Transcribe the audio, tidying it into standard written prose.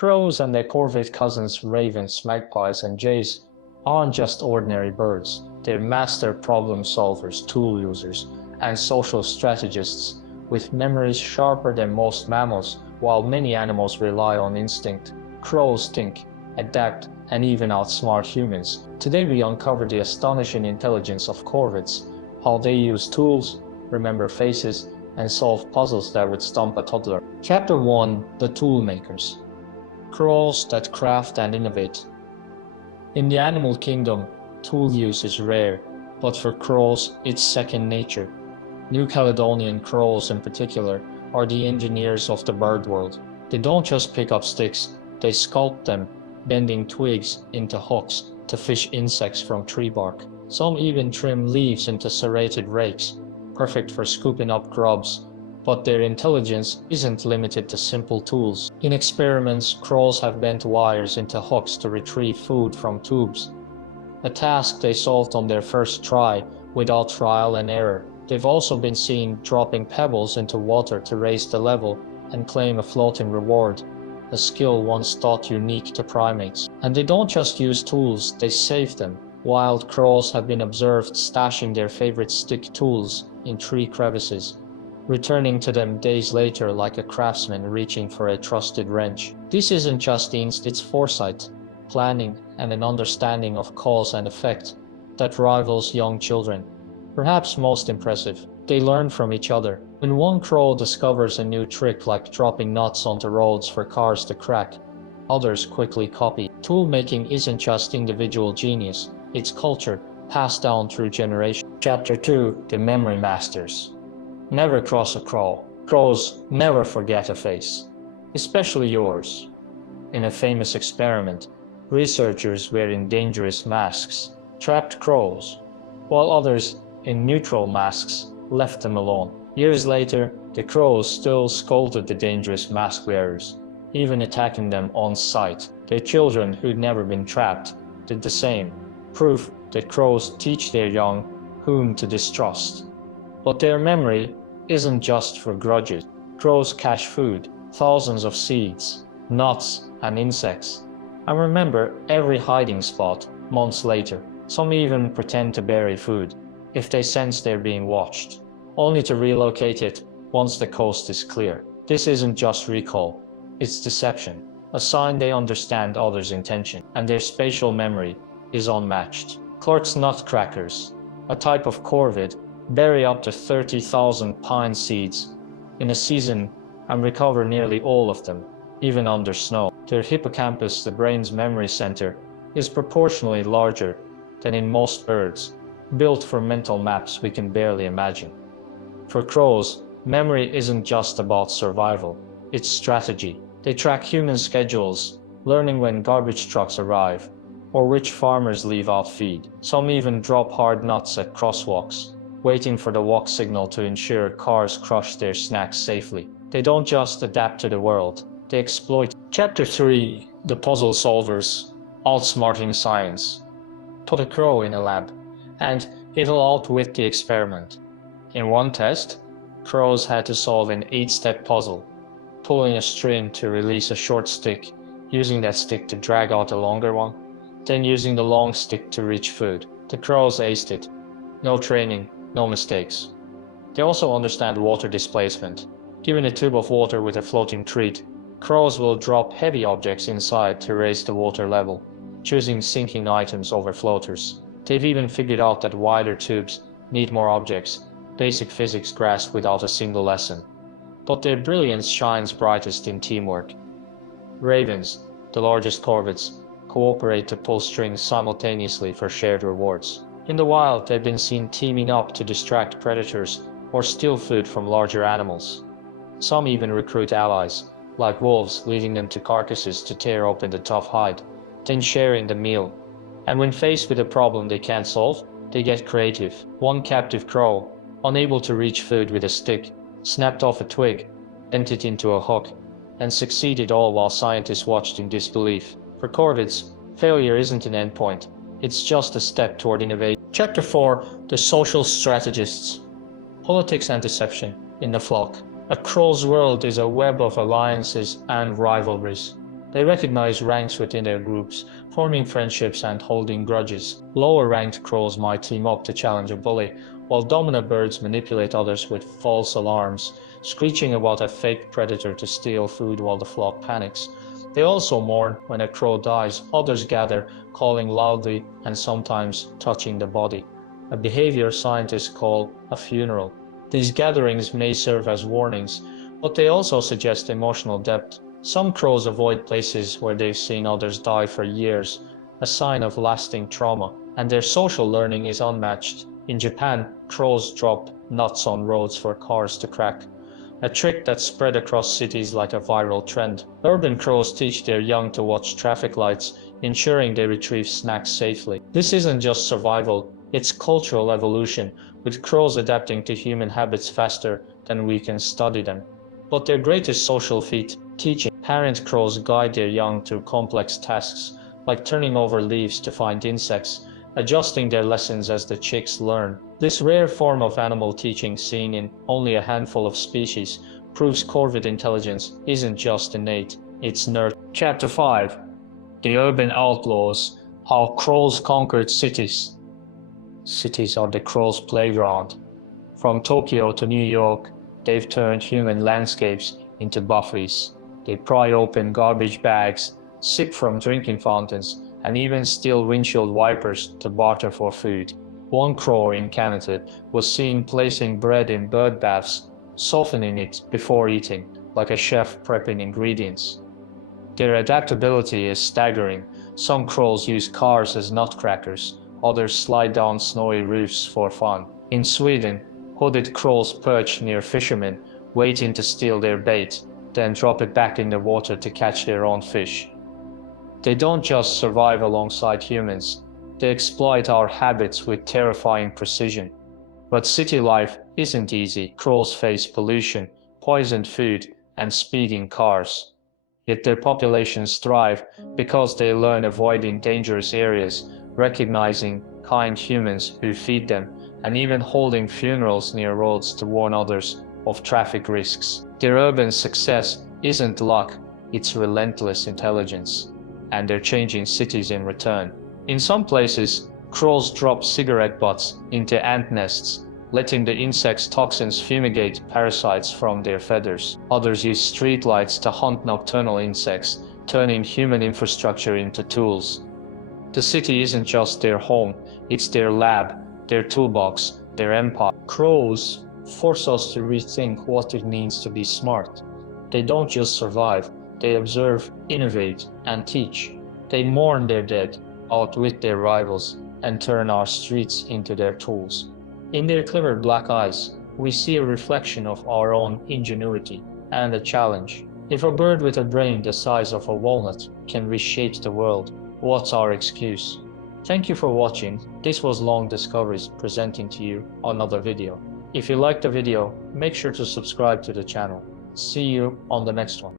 Crows and their corvid cousins ravens, magpies, and jays aren't just ordinary birds. They're master problem solvers, tool users, and social strategists with memories sharper than most mammals. While many animals rely on instinct, crows think, adapt, and even outsmart humans. Today we uncover the astonishing intelligence of corvids, how they use tools, remember faces, and solve puzzles that would stump a toddler. Chapter 1: The Tool Makers. Crows that craft and innovate. In the animal kingdom, tool use is rare, but for crows, it's second nature. New Caledonian crows in particular are the engineers of the bird world. They don't just pick up sticks, they sculpt them, bending twigs into hooks to fish insects from tree bark. Some even trim leaves into serrated rakes, perfect for scooping up grubs. But their intelligence isn't limited to simple tools. In experiments, crows have bent wires into hooks to retrieve food from tubes, a task they solved on their first try without trial and error. They've also been seen dropping pebbles into water to raise the level and claim a floating reward, a skill once thought unique to primates. And they don't just use tools, they save them. Wild crows have been observed stashing their favorite stick tools in tree crevices, returning to them days later like a craftsman reaching for a trusted wrench. This isn't just instinct, it's foresight, planning, and an understanding of cause and effect that rivals young children. Perhaps most impressive, they learn from each other. When one crow discovers a new trick like dropping nuts onto roads for cars to crack, others quickly copy. Tool making isn't just individual genius, it's culture passed down through generations. Chapter 2: The Memory Masters. Never cross a crow. Crows never forget a face, especially yours. In a famous experiment, researchers wearing dangerous masks trapped crows, while others in neutral masks left them alone. Years later, the crows still scolded the dangerous mask wearers, even attacking them on sight. Their children, who'd never been trapped, did the same, proof that crows teach their young whom to distrust. But their memory isn't just for grudges. Crows cache food, thousands of seeds, nuts, and insects, and remember every hiding spot months later. Some even pretend to bury food if they sense they're being watched, only to relocate it once the coast is clear. This isn't just recall, it's deception, a sign they understand others' intention, and their spatial memory is unmatched. Clerk's nutcrackers, a type of corvid, bury up to 30,000 pine seeds in a season and recover nearly all of them, even under snow. Their hippocampus, the brain's memory center, is proportionally larger than in most birds, built for mental maps we can barely imagine. For crows, memory isn't just about survival, it's strategy. They track human schedules, learning when garbage trucks arrive, or which farmers leave out feed. Some even drop hard nuts at crosswalks, waiting for the walk signal to ensure cars crush their snacks safely. They don't just adapt to the world, they exploit. Chapter 3: The Puzzle Solvers. Outsmarting Science. Put a crow in a lab, and it'll outwit the experiment. In one test, crows had to solve an 8-step puzzle, pulling a string to release a short stick, using that stick to drag out a longer one, then using the long stick to reach food. The crows aced it. No training, no mistakes. They also understand water displacement. Given a tube of water with a floating treat, crows will drop heavy objects inside to raise the water level, choosing sinking items over floaters. They've even figured out that wider tubes need more objects, basic physics grasped without a single lesson. But their brilliance shines brightest in teamwork. Ravens, the largest corvids, cooperate to pull strings simultaneously for shared rewards. In the wild, they've been seen teaming up to distract predators or steal food from larger animals. Some even recruit allies, like wolves, leading them to carcasses to tear open the tough hide, then sharing the meal. And when faced with a problem they can't solve, they get creative. One captive crow, unable to reach food with a stick, snapped off a twig, bent it into a hook, and succeeded, all while scientists watched in disbelief. For corvids, failure isn't an endpoint, it's just a step toward innovation. Chapter 4: The Social Strategists. Politics and Deception in the Flock. A crow's world is a web of alliances and rivalries. They recognize ranks within their groups, forming friendships and holding grudges. Lower-ranked crows might team up to challenge a bully, while dominant birds manipulate others with false alarms, screeching about a fake predator to steal food while the flock panics. They also mourn when a crow dies. Others gather, calling loudly and sometimes touching the body, a behavior scientists call a funeral. These gatherings may serve as warnings, but they also suggest emotional depth. Some crows avoid places where they've seen others die for years, a sign of lasting trauma, and their social learning is unmatched. In Japan, crows drop nuts on roads for cars to crack, a trick that's spread across cities like a viral trend. Urban crows teach their young to watch traffic lights, ensuring they retrieve snacks safely. This isn't just survival, it's cultural evolution, with crows adapting to human habits faster than we can study them. But their greatest social feat, teaching. Parent crows guide their young through complex tasks, like turning over leaves to find insects, adjusting their lessons as the chicks learn. This rare form of animal teaching, seen in only a handful of species, proves corvid intelligence isn't just innate, it's nurtured. Chapter 5. The Urban Outlaws: How Crows Conquered Cities. Cities are the crows' playground. From Tokyo to New York, they've turned human landscapes into buffets. They pry open garbage bags, sip from drinking fountains, and even steal windshield wipers to barter for food. One crow in Canada was seen placing bread in bird baths, softening it before eating, like a chef prepping ingredients. Their adaptability is staggering. Some crows use cars as nutcrackers, others slide down snowy roofs for fun. In Sweden, hooded crows perch near fishermen, waiting to steal their bait, then drop it back in the water to catch their own fish. They don't just survive alongside humans, they exploit our habits with terrifying precision. But city life isn't easy. Crows face pollution, poisoned food, and speeding cars. Yet their populations thrive because they learn avoiding dangerous areas, recognizing kind humans who feed them, and even holding funerals near roads to warn others of traffic risks. Their urban success isn't luck, it's relentless intelligence, and they're changing cities in return. In some places, crows drop cigarette butts into ant nests, letting the insects' toxins fumigate parasites from their feathers. Others use streetlights to hunt nocturnal insects, turning human infrastructure into tools. The city isn't just their home, it's their lab, their toolbox, their empire. Crows force us to rethink what it means to be smart. They don't just survive, they observe, innovate, and teach. They mourn their dead, outwit their rivals, and turn our streets into their tools. In their clever black eyes, we see a reflection of our own ingenuity and a challenge. If a bird with a brain the size of a walnut can reshape the world, what's our excuse? Thank you for watching. This was Long Discoveries presenting to you another video. If you liked the video, make sure to subscribe to the channel. See you on the next one.